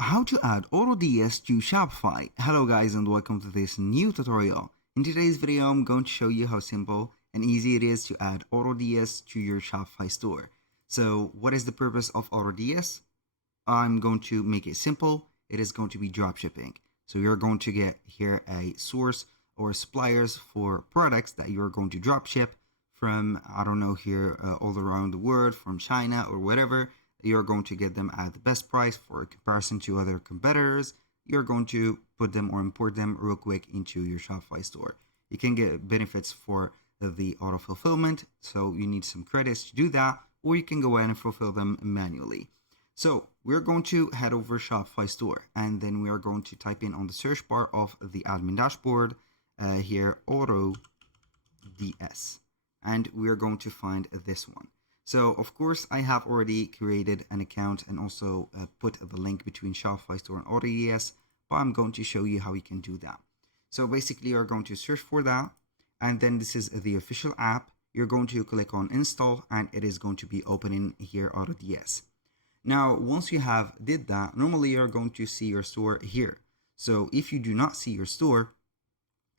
How to add AutoDS to Shopify. Hello guys and welcome to this new tutorial. In today's video I'm going to show you how simple and easy it is to add AutoDS to your Shopify store. So what is the purpose of AutoDS? I'm going to make it simple. It is going to be dropshipping. So you're going to get here a source or suppliers for products that you're going to dropship from, I don't know, here all around the world, from China or whatever. You're going to get them at the best price for comparison to other competitors. You're going to put them or import them real quick into your Shopify store. You can get benefits for the auto fulfillment, so you need some credits to do that, or you can go ahead and fulfill them manually. So we're going to head over Shopify store, and then we are going to type in on the search bar of the admin dashboard here AutoDS, and we are going to find this one. So of course I have already created an account and also put the link between Shopify store and AutoDS, but I'm going to show you how you can do that. So basically you're going to search for that, and then this is the official app. You're going to click on install and it is going to be opening here AutoDS. Now once you have did that, normally you're going to see your store here. So if you do not see your store,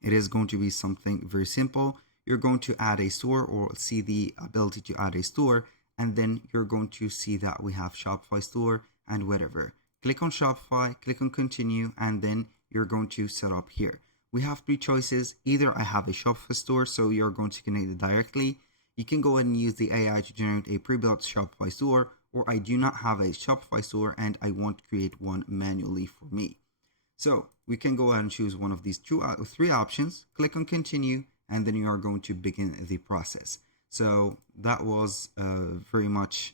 it is going to be something very simple. You're going to add a store or see the ability to add a store, and then you're going to see that we have Shopify store and whatever. Click on Shopify, click on continue, and then you're going to set up here. We have three choices. Either I have a Shopify store, so you're going to connect it directly. You can go ahead and use the AI to generate a pre-built Shopify store, or I do not have a Shopify store and I want to create one manually for me. So we can go ahead and choose one of these three options, click on continue, and then you are going to begin the process. So that was very much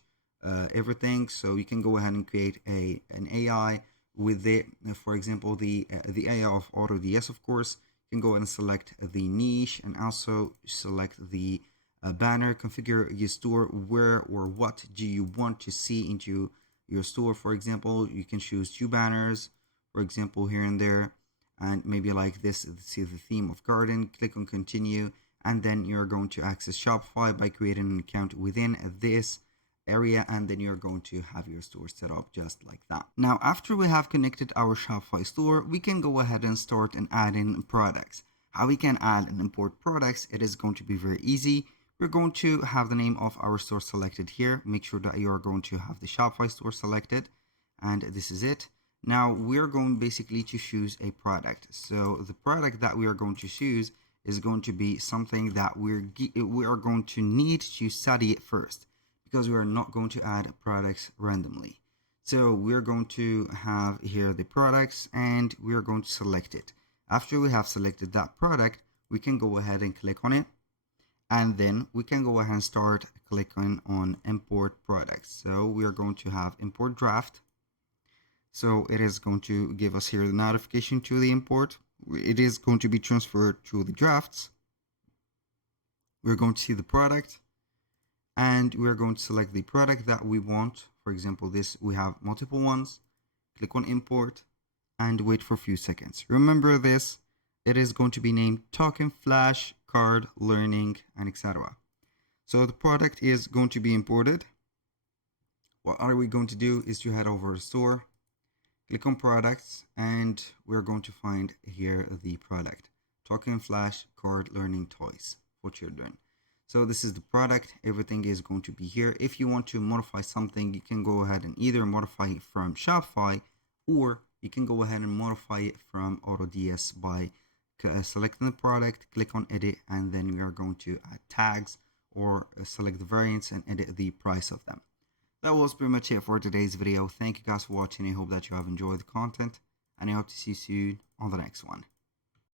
everything. So you can go ahead and create an AI with it. For example, the AI of AutoDS, of course. You can go ahead and select the niche and also select the banner, configure your store. Where or what do you want to see into your store? For example, you can choose 2 banners, for example, here and there, and maybe like this, see the theme of garden. Click on continue, and then you're going to access Shopify by creating an account within this area, and then you're going to have your store set up just like that. Now after we have connected our Shopify store, we can go ahead and start and add in products. How we can add and import products, it is going to be very easy. We're going to have the name of our store selected here. Make sure that you are going to have the Shopify store selected, and this is it. Now we're going basically to choose a product. So the product that we are going to choose is going to be something that we are going to need to study it first, because we are not going to add products randomly. So we're going to have here the products and we are going to select it. After we have selected that product, we can go ahead and click on it, and then we can go ahead and start clicking on import products. So we are going to have import draft. So it is going to give us here the notification to the import. It is going to be transferred to the drafts. We're going to see the product, and we're going to select the product that we want. For example, this, we have multiple ones. Click on import and wait for a few seconds. Remember this, it is going to be named token, flash, card, learning, and etc. So the product is going to be imported. What are we going to do is to head over to store. Click on products, and we're going to find here the product, token, flash, card, learning, toys for children. So this is the product. Everything is going to be here. If you want to modify something, you can go ahead and either modify it from Shopify, or you can go ahead and modify it from AutoDS by selecting the product, click on edit, and then we are going to add tags or select the variants and edit the price of them. That was pretty much it for today's video. Thank you guys for watching. I hope that you have enjoyed the content, and I hope to see you soon on the next one.